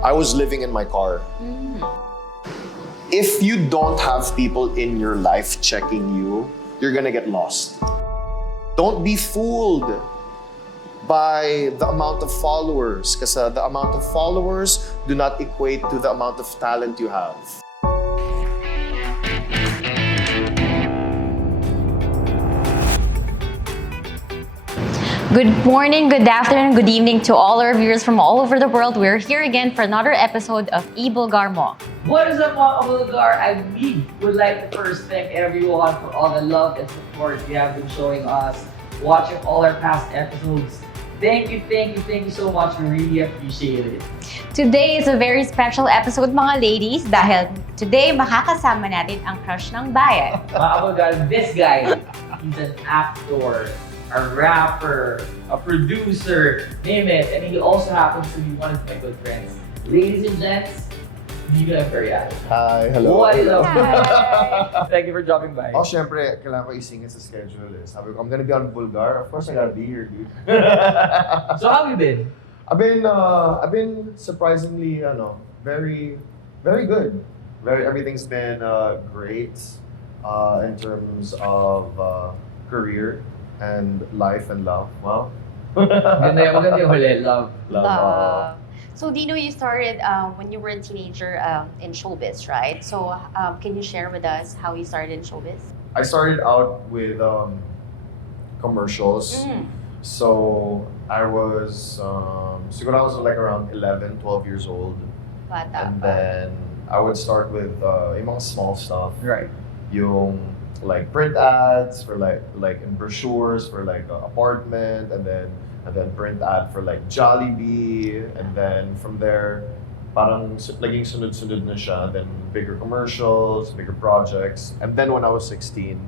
I was living in my car. If you don't have people in your life checking you, you're gonna get lost. Don't be fooled by the amount of followers, because the amount of followers do not equate to the amount of talent you have. Good morning, good afternoon, good evening to all our viewers from all over the world. We're here again for another episode of eBULGAR Mo. What is up, mga eBULGAR? I really would like to first thank everyone for all the love and support you have been showing us, watching all our past episodes. Thank you so much. We really appreciate it. Today is a very special episode, mga ladies, dahil today makakasama natin ang crush ng bayan. Mga eBULGAR, this guy, he's an actor, a rapper, a producer, name it, and he also happens to be one of my good friends. Ladies and gents, Dino Imperial. Hi, hello. What is up? Hi. Thank you for dropping by. Oh, syempre, kailangan ko isingit sa schedule. Sabi ko, I'm gonna be on Bulgar. Of course, I gotta be here, dude. So how have you been? I've been surprisingly, very, very good. Everything's been great in terms of career and life and love. Wow. Maganda yung huli, love. So Dino, you started when you were a teenager in showbiz, right? So can you share with us how you started in showbiz? I started out with commercials. So I was, siguro I was like around 11, 12 years old. Bata And pa. then I would start with yung mga small stuff. Right. Yung like print ads for like in brochures for like an apartment, and then print ad for like Jollibee, and then from there parang naging sunod-sunod na siya, then bigger commercials, bigger projects, and then when I was 16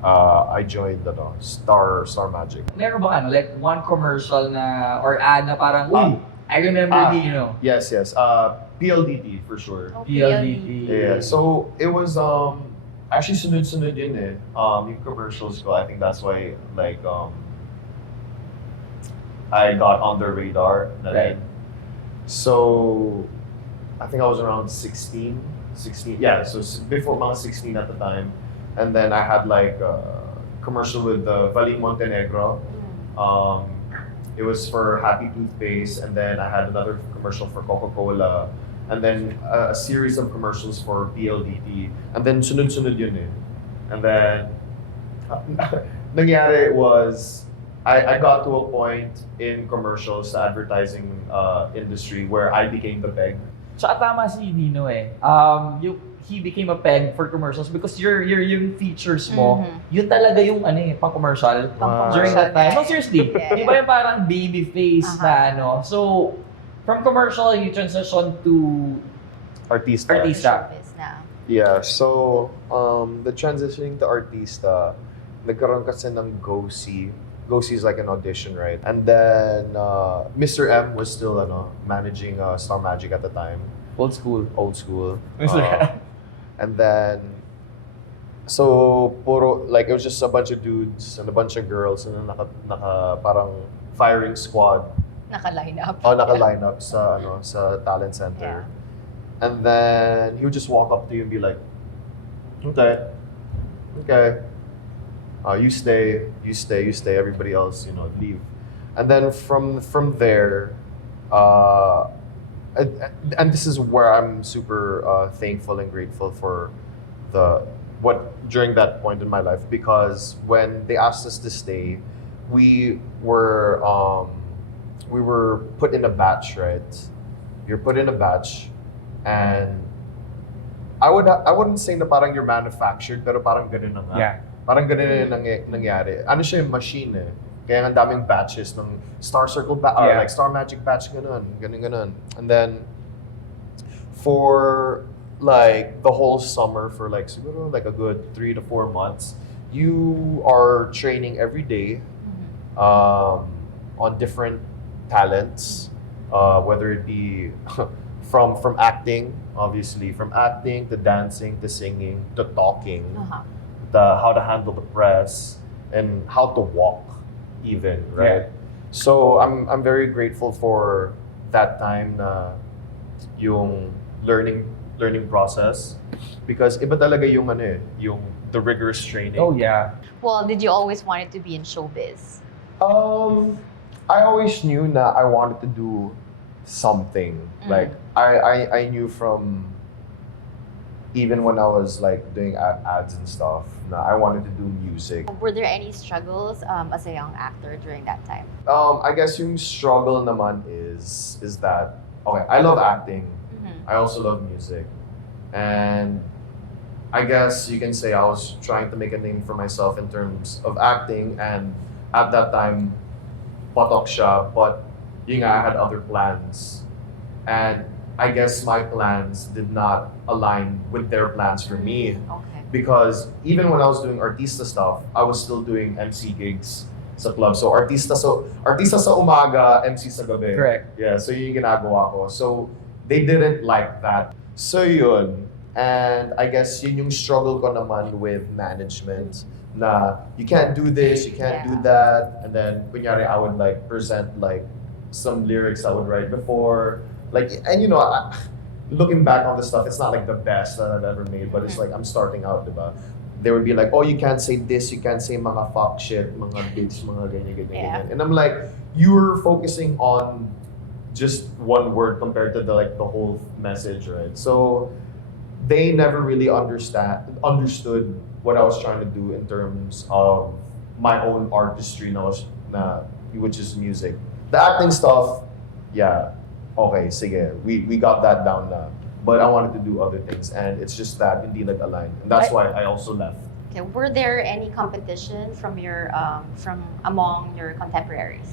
I joined Star Magic. Meron ba like one commercial na or ad na parang, uy, I remember Dino. Yes, PLDT for sure. Oh, PLDT. Yeah, so it was actually sunod-sunod yun eh. Yung commercials ko, I think that's why like I got on their radar. Right. So I think I was around 16. Yeah, so before mga 16 at the time. And then I had like a commercial with Valing Montenegro. It was for Happy Toothpaste, and then I had another commercial for Coca-Cola, and then a series of commercials for PLDT, and then sunod-sunod yun eh. And then nangyari was I got to a point in commercials, the advertising industry, where I became the peg. Tsaka tama si Dino eh. He became a peg for commercials because yung features mo, yun talaga yung pang commercial during that time. No, seriously. Yeah. Di ba yung parang baby face na So, from commercial, you transition to Artista. Showbiz na. Yeah, so the transitioning to Artista, nagkaroon kasi ng GoSee. GoSee is like an audition, right? And then Mr. M was still managing Star Magic at the time. old school. Mr. M. And then, so puro like it was just a bunch of dudes and a bunch of girls, and then naka parang firing squad. Naka-line up. Naka-line up sa talent center. Yeah. And then he would just walk up to you and be like, okay. You stay, everybody else, leave. And then from there, and this is where I'm super thankful and grateful for during that point in my life, because when they asked us to stay, we were put in a batch, right? You're put in a batch, and I wouldn't say na parang you're manufactured, pero parang ganun na nga. Yeah. Parang ganun na nangyari. Ano siya yung machine eh. Kaya ang daming batches ng Star Circle or like Star Magic batch, ganun. And then for like the whole summer, for like siguro like a good 3 to 4 months, you are training every day on different talents, whether it be from acting, obviously, from acting to dancing to singing to talking. How to handle the press and how to walk even, right? Yeah. So I'm very grateful for that time yung learning process because iba talaga yung yung the rigorous training. Oh yeah. Well, did you always wanted to be in showbiz? I always knew that I wanted to do something. Like I knew from even when I was like doing ads and stuff, na I wanted to do music. Were there any struggles as a young actor during that time? I guess yung struggle naman is that okay, I love acting. I also love music. And I guess you can say I was trying to make a name for myself in terms of acting, and at that time patok siya, but yun nga, I had other plans. And I guess my plans did not align with their plans for me. Okay. Because even when I was doing artista stuff, I was still doing MC gigs sa club. So artista sa umaga, MC sa gabi. Correct. Yeah, so yun yung ginagawa ko. So they didn't like that. So yun. And I guess yun yung struggle ko naman with management. Na you can't do this, you can't do that. And then kunyari I would like present like some lyrics I would write before. Like, and you know, looking back on the stuff, it's not like the best that I've ever made, but it's like I'm starting out, diba? They would be like, oh, you can't say this, you can't say mga fuck shit, mga bitch, mga ganyan. And I'm like, you're focusing on just one word compared to the whole message, right? So they never really understood what I was trying to do in terms of my own artistry which is music. The acting stuff, yeah, okay, sige, we got that down na. But I wanted to do other things, and it's just that hindi nag-align. And that's why I also left. Okay. Were there any competition from among your contemporaries?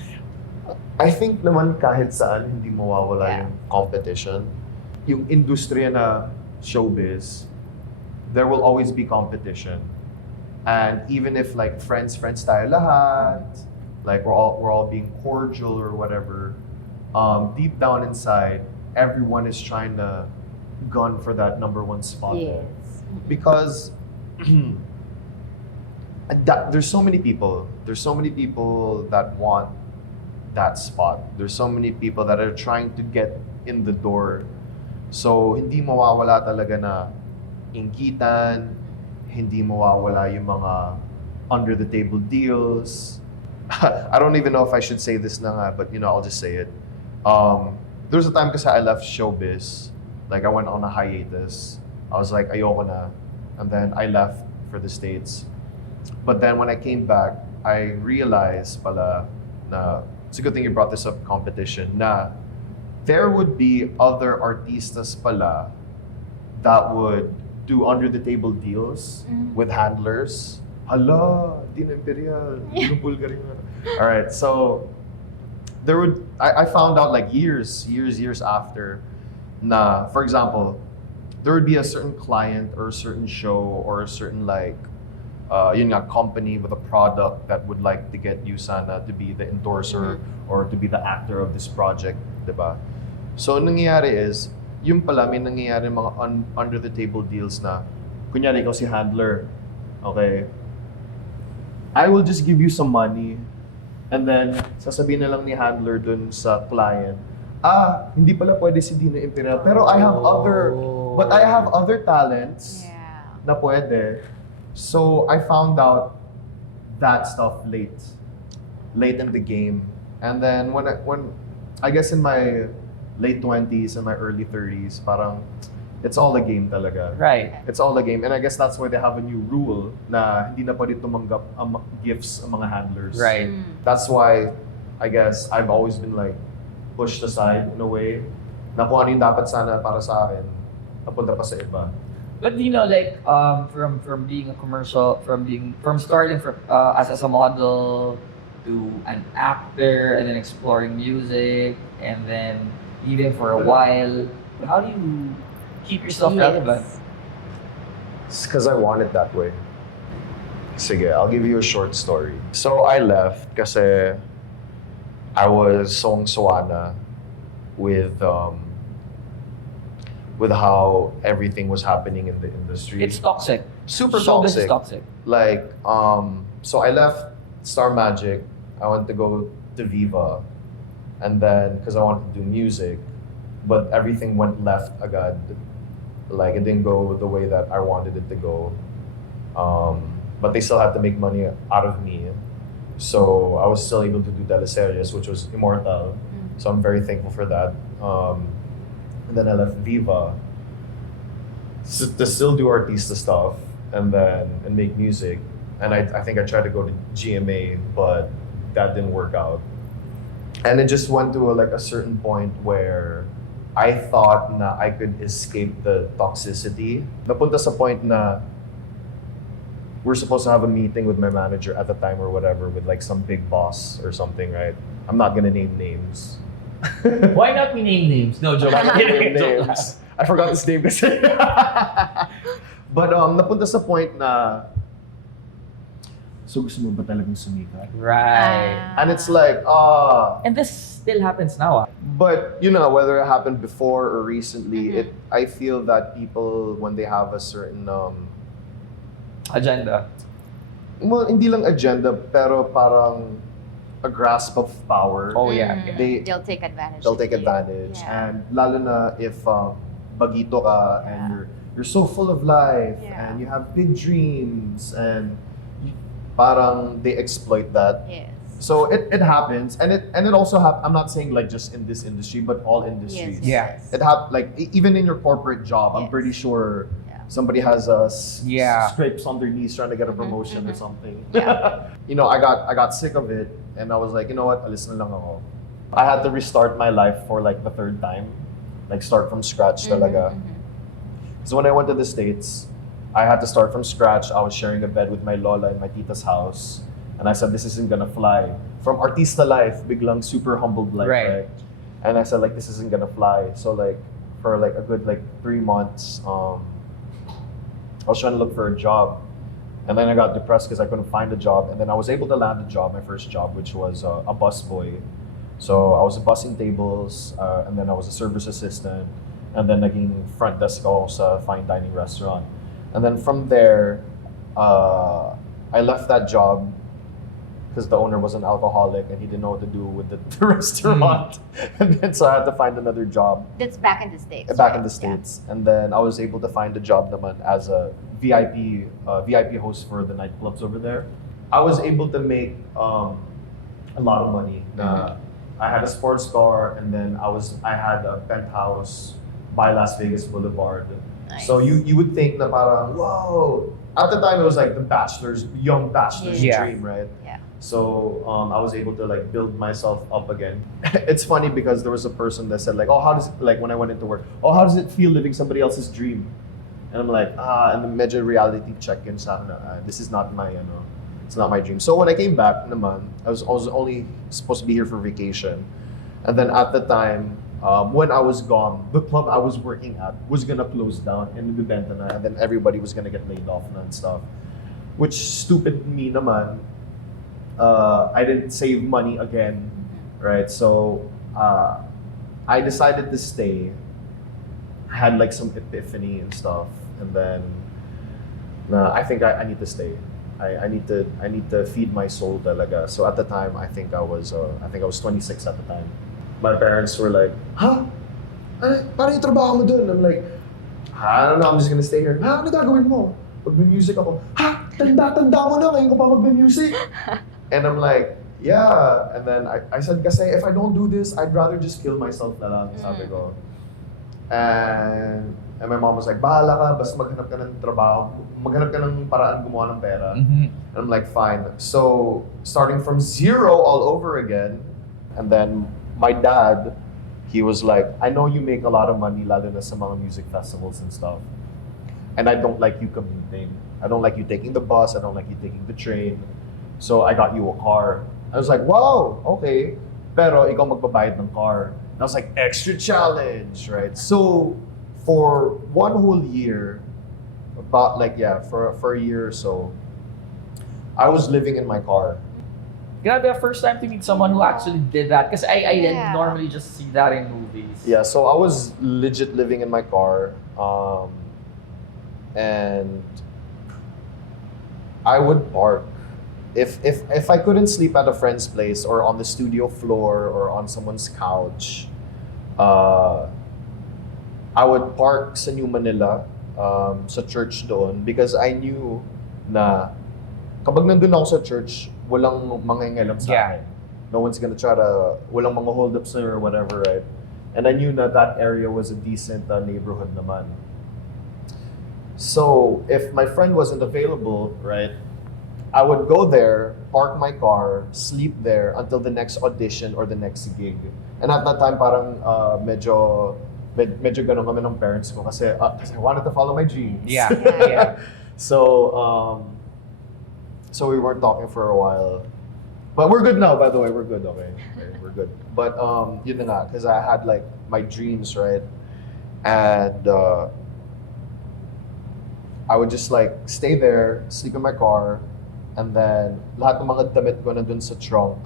I think naman kahit saan hindi mawawala yung competition. Yung industriya na showbiz, there will always be competition. And even if like friends tayo lahat, like we're all being cordial or whatever, deep down inside, everyone is trying to gun for that number one spot. Yes. Because there's so many people that want that spot. There's so many people that are trying to get in the door. So hindi mawawala talaga na inggitan, hindi mawawala yung mga under the table deals. I don't even know if I should say this na nga, but you know, I'll just say it. There was a time kasi I left showbiz. Like I went on a hiatus. I was like, ayoko na. And then I left for the States. But then when I came back, I realized pala na, it's a good thing you brought this up, competition, na there would be other artistas pala that would do under the table deals with handlers. Hala, Dino Imperial, Dino eBULGAR. All right, so I found out like years after na, for example, there would be a certain client or a certain show or a certain like yun nga, company with a product that would like to get you sana to be the endorser or to be the actor of this project, diba? So nangyayari is, yung pala may nangyayari mga under the table deals na, kunyari ikaw si handler, okay? I will just give you some money, and then sasabihin na lang ni handler dun sa client, hindi pala pwede si Dino Imperial, pero I have other talents na pwede. So I found out that stuff late in the game. And then when I guess in my late 20s and my early 30s, parang it's all a game talaga. Right. It's all a game. And I guess that's why they have a new rule na hindi na pwede tumanggap ang gifts ang mga handlers. Right. That's why I guess I've always been like pushed aside in a way na kung ano yung dapat sana para sa akin, napunta pa sa iba. But you know, like from being a commercial, from starting as a model to an actor, and then exploring music, and then even for a while, how do you keep yourself relevant? It's because I want it that way. Sige, I'll give you a short story. So I left kasi I was song-suana with how everything was happening in the industry. It's toxic. Super Showbiz toxic. is toxic. Like, so I left Star Magic. I went to go to Viva. And then, because I wanted to do music. but everything went left agad. Like it didn't go the way that I wanted it to go. But they still had to make money out of me. So I was still able to do teleseries, which was immortal. So I'm very thankful for that. And then I left Viva to still do artista stuff and make music. And I think I tried to go to GMA, but that didn't work out. And it just went to a certain point where I thought na I could escape the toxicity. Napunta sa point na we're supposed to have a meeting with my manager at the time or whatever with like some big boss or something, right? I'm not gonna name names. Why not we name names? No, joke. I'm not gonna name names. I forgot his name kasi. But napunta sa point na, so gusto mo ba talagang sumikat? Right. And it's like, And this still happens now. but whether it happened before or recently, I feel that people, when they have a certain Agenda. well, hindi lang agenda, pero parang a grasp of power. Oh, yeah. They'll take advantage. They'll of take you. advantage. Yeah. And lalo na if bagito ka and you're so full of life and you have big dreams and parang they exploit that. Yes. So it happens, and it also I'm not saying like just in this industry, but all industries. Yeah. It even in your corporate job. I'm pretty sure somebody has scrapes on their knees trying to get a promotion or something. Yeah. I got sick of it, and I was like, you know what, alis na lang ako. I had to restart my life for like the third time, like start from scratch talaga. So when I went to the States, I had to start from scratch. I was sharing a bed with my lola in my tita's house. And I said, this isn't gonna fly. From artista life, biglang super humbled life, right? And I said, like, this isn't gonna fly. So like, for like a good 3 months, I was trying to look for a job. And then I got depressed because I couldn't find a job. And then I was able to land a job, my first job, which was a busboy. So I was bussing tables, and then I was a service assistant, and then naging front desk ako sa fine dining restaurant. And then from there, I left that job because the owner was an alcoholic and he didn't know what to do with the restaurant. And then so I had to find another job. That's back in the States. Back in the States. Yeah. And then I was able to find a job naman as a VIP host for the nightclubs over there. I was able to make a lot of money. I had a sports car, and then I had a penthouse by Las Vegas Boulevard. Nice. So you would think na parang, whoa. At the time it was like the young bachelor's dream, right? Yeah. So I was able to like build myself up again. It's funny because there was a person that said like, oh, how does it, like when I went into work, oh, how does it feel living somebody else's dream? And I'm like, and then medyo reality check in sa this is not my it's not my dream. So when I came back naman, I was only supposed to be here for vacation. And then at the time, when I was gone, the club I was working at was gonna close down and bibenta na, and then everybody was gonna get laid off and stuff. Which stupid me naman, I didn't save money again, right? So I decided to stay. I had like some epiphany and stuff, and then I think I need to stay. I need to feed my soul talaga. So at the time, I think I was 26 at the time. My parents were like, huh? Parang yung trabaho mo dun? I'm like, I don't know, I'm just gonna stay here. Ha? Ano gagawin mo? Magbe-music ako. Ha? Tanda mo na, ngayon ko pa magbe-music. And I'm like, yeah. And then I said, kasi if I don't do this, I'd rather just kill myself na lang, sabi ko. And my mom was like, bahala ka, basta maghanap ka ng trabaho, maghanap ka ng paraan gumawa ng pera. And I'm like, fine. So, starting from zero all over again, and then my dad, he was like, I know you make a lot of money, lalo na sa mga music festivals and stuff. And I don't like you commuting. I don't like you taking the bus. I don't like you taking the train. So I got you a car. I was like, wow, okay. Pero ikaw magbabayad ng car. And I was like, extra challenge, right? So for one whole year, for a year or so, I was living in my car. Grabe, first time to meet someone who actually did that. Because I didn't normally just see that in movies. Yeah, so I was legit living in my car. And I would park. If I couldn't sleep at a friend's place or on the studio floor or on someone's couch, I would park sa New Manila, sa church doon, because I knew na kapag nandun ako sa church, walang mangingialam sa Yeah. akin. No one's gonna try to, walang mga hold-ups or whatever, right? And I knew that that area was a decent neighborhood naman. So, if my friend wasn't available, right, I would go there, park my car, sleep there until the next audition or the next gig. And at that time, parang medyo ganun kami ng parents ko kasi I wanted to follow my dreams. Yeah. Yeah. So we weren't talking for a while. But we're good now, by the way. We're good, okay? We're good. But yun na nga, because I had like my dreams, right? And I would just like stay there, sleep in my car, and then lahat ng mga damit ko nandun sa trunk.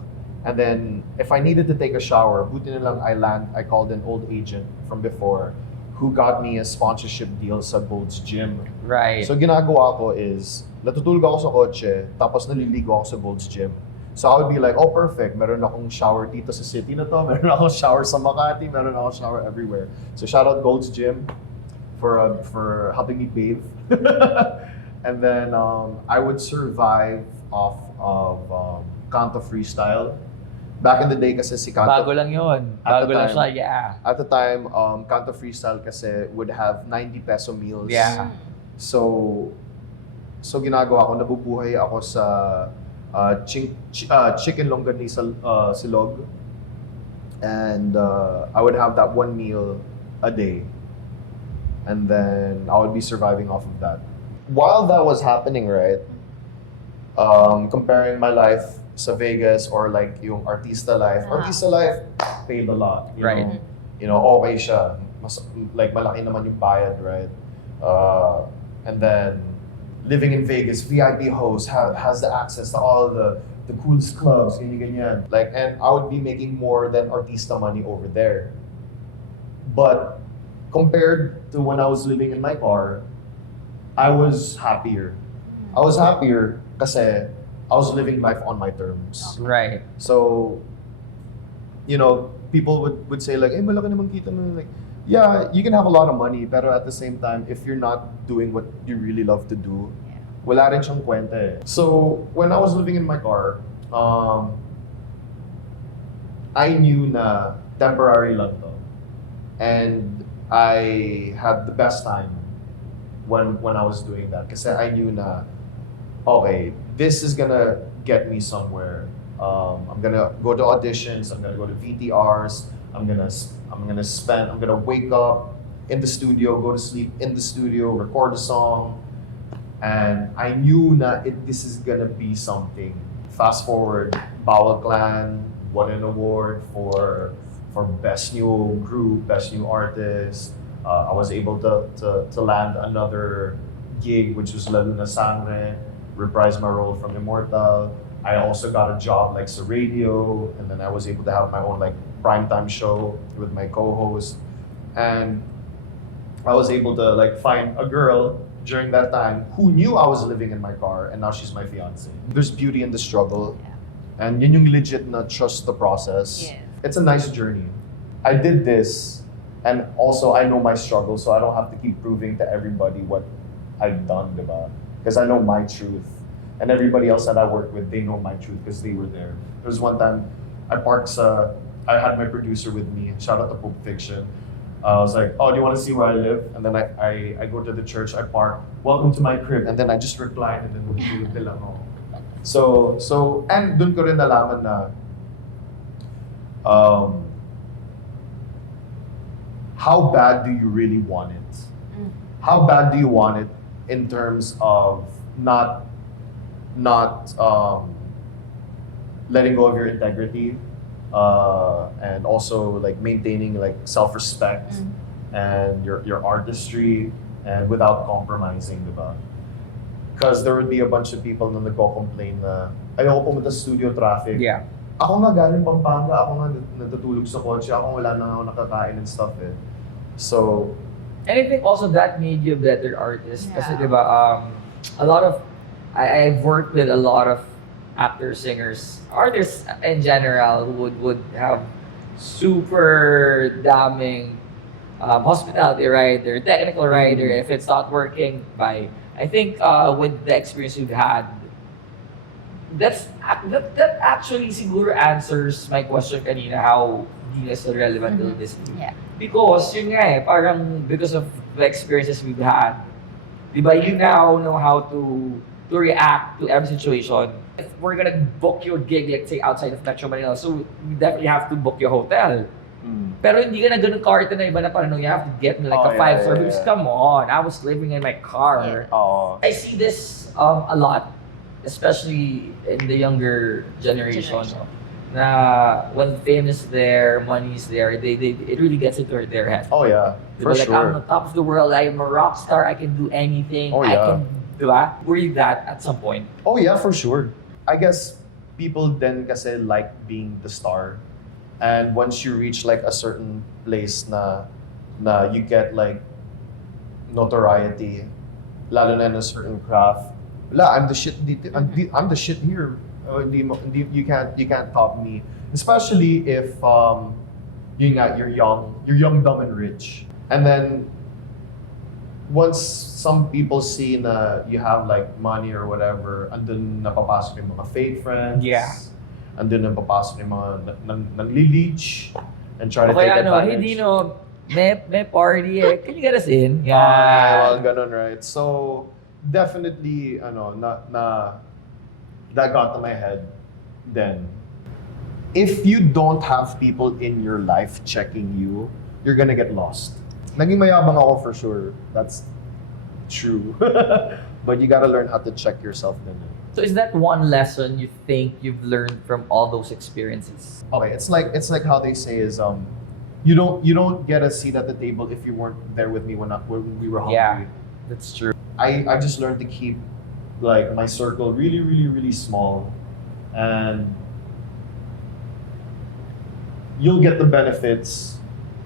And then if I needed to take a shower, buti na lang I called an old agent from before who got me a sponsorship deal sa Gold's Gym. Right. So ginagawa ko is, natutulog ako sa kotse, tapos naliligo ako sa Gold's Gym. So I would be like, oh perfect, meron akong shower dito sa city na to, meron akong shower sa Makati, meron akong shower everywhere. So shout out Gold's Gym for helping me bathe. And then I would survive off of Kanto Freestyle. Back in the day kasi si Kanto... Bago lang yun. At Bago the lang time. siya, yeah. At the time, Kanto Freestyle kasi would have 90 peso meals. Yeah. So ginagawa ko, nabubuhay ako sa chicken longganisa silog. And I would have that one meal a day. And then I would be surviving off of that. While that was happening, right, comparing my life sa Vegas or like yung artista life, artista life paid a lot. Right. You know, okay siya. Mas, like malaki naman yung bayad, right? And then living in Vegas, VIP host has the access to all the coolest clubs, ganyan. Like, and I would be making more than artista money over there. But compared to when I was living in my car, I was happier. I was happier kasi I was living life on my terms. Right. So, you know, people would say like, eh, malaki naman kita mo. Like, yeah, you can have a lot of money, pero at the same time, if you're not doing what you really love to do, wala rin siyang kwenta eh. So, when I was living in my car, I knew na temporary lang to. And I had the best time when I was doing that. Kasi I knew na, okay, this is gonna get me somewhere. I'm gonna go to auditions, I'm gonna go to VTRs, I'm gonna wake up in the studio, go to sleep in the studio, record a song. And I knew na this is gonna be something. Fast forward, Bawal Clan won an award for Best New Group, Best New Artist. I was able to land another gig, which was La Luna Sangre, reprise my role from Immortal. I also got a job like sa radio, and then I was able to have my own like primetime show with my co-host. And I was able to like find a girl during that time who knew I was living in my car, and now she's my fiance. There's beauty in the struggle, and yun yung legit na trust the process. Yes. It's a nice journey. I did this, and also I know my struggle, so I don't have to keep proving to everybody what I've done, diba? Because I know my truth. And everybody else that I work with, they know my truth because they were there. There was one time, I had my producer with me, shout out to Pulp Fiction. I was like, oh, do you want to see where I live? And then I go to the church, I park, welcome to my crib. And then I just recline and then tulog na lang ako. So, and dun ko rin nalaman na, how bad do you really want it? How bad do you want it in terms of not letting go of your integrity, and also like maintaining like self-respect and your artistry, and without compromising, diba? Because there would be a bunch of people na nagko-complain na ayoko pumunta sa studio, traffic. Yeah. Ako nga galing Pampanga, ako nga natutulog sa kotse, ako wala na ako nakakain and stuff eh. So, And I think also that made you a better artist. Kasi Yeah. diba, a lot of, I've worked with a lot of actors, singers, artists in general who would have super damning hospitality rider, technical rider. If it's not working, bye. I think with the experience we've had, that actually siguro answers my question kanina, how Dino is still relevant till this day. Yeah. Because yun nga parang because of the experiences we've had, di ba, you now know how to react to every situation. If we're gonna book your gig, let's say outside of Metro Manila, so we definitely have to book your hotel. Pero hindi ka na ganun karte na iba na parang you have to get me like Oh, a yeah, 5-star yeah, because yeah. come on, I was living in my car. Oh. I see this a lot, especially in the younger generation. Na when fame is there, money is there, it really gets into their head. Oh yeah, for Like, I'm sure. on top of the world, I'm a rock star, I can do anything. Oh, I yeah. can, diba? Were you that at some point? Oh yeah, for sure. I guess people then kasi like being the star. And once you reach like a certain place na you get like notoriety, lalo na in a certain craft. I'm the shit dito. I'm the shit here. You can't top me. Especially if you're young, dumb and rich. And then once some people see na you have like money or whatever, andun napapasok yung mga fake friends. Yeah. Andun napapasok yung mga nanglileech and try to Okay, take hey advantage. Dino, may party can you get us in? Well, ganun, right? So, definitely, that got to my head then. If you don't have people in your life checking you, you're gonna get lost. Naging mayabang ako for sure. That's true. But you gotta learn how to check yourself then. So is that one lesson you think you've learned from all those experiences? Okay, it's like how they say is you don't get a seat at the table if you weren't there with me when we were hungry. Yeah, that's true. I just learned to keep like my circle really, really, really small, and you'll get the benefits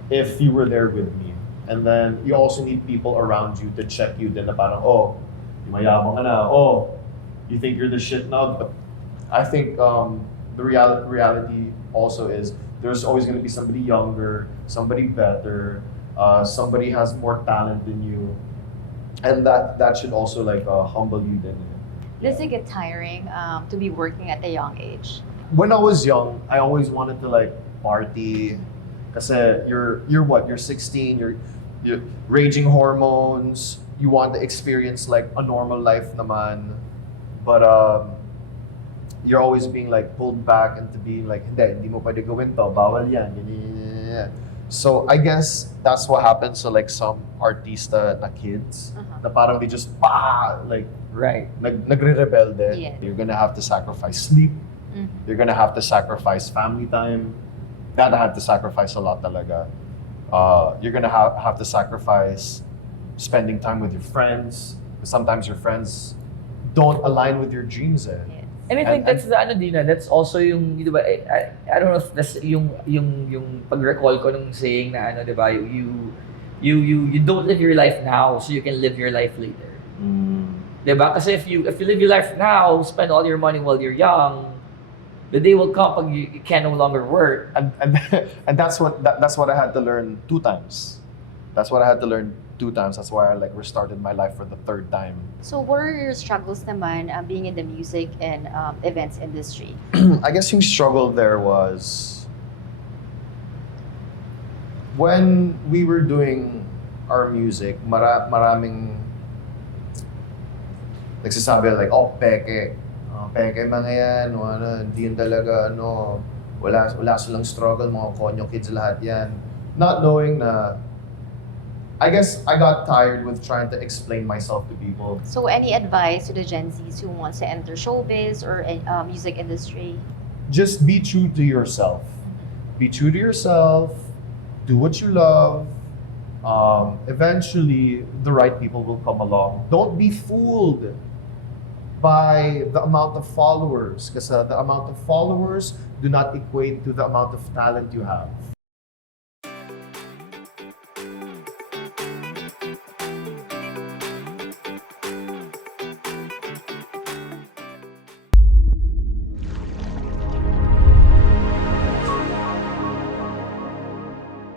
if you were there with me. And then you also need people around you to check you din na parang, oh, mayabang ka na, oh, you think you're the shit now. But I think the reality also is there's always going to be somebody younger, somebody better, somebody has more talent than you. And that should also like humble you then. Does it get tiring to be working at a young age? When I was young, I always wanted to like party. Kasi you're what? You're 16, you're raging hormones, you want to experience like a normal life naman. But you're always being like pulled back into being like, hindi mo pwede gawin to, bawal yan, ganyan. So I guess that's what happens to like some artista na kids, na parang they just like Right. nagre-rebelde. Yeah. You're gonna have to sacrifice sleep. You're gonna have to sacrifice family time. Gotta have to sacrifice a lot talaga. You're gonna have to sacrifice spending time with your friends. Sometimes your friends don't align with your dreams. Yes. And I think And- that's the Dina, that's also yung, di ba, I don't know if that's yung pag-recall ko nung saying na di ba, you don't live your life now so you can live your life later. Di ba? Kasi if you live your life now, spend all your money while you're young, the day will come pag you can no longer work. And that's what I had to learn 2 times. That's what I had to learn 2 times. That's why I like restarted my life for the 3rd time. So what are your struggles naman being in the music and events industry? I guess yung struggle there was when we were doing our music, maraming nagsasabi like, oh, peke. Peke mga yan, hindi yun talaga, wala silang struggle, mga konyo kids lahat yan. Not knowing na, I guess I got tired with trying to explain myself to people. So any advice to the Gen Zs who wants to enter showbiz or music industry? Just be true to yourself. Be true to yourself, do what you love. Eventually, the right people will come along. Don't be fooled by the amount of followers, because the amount of followers do not equate to the amount of talent you have.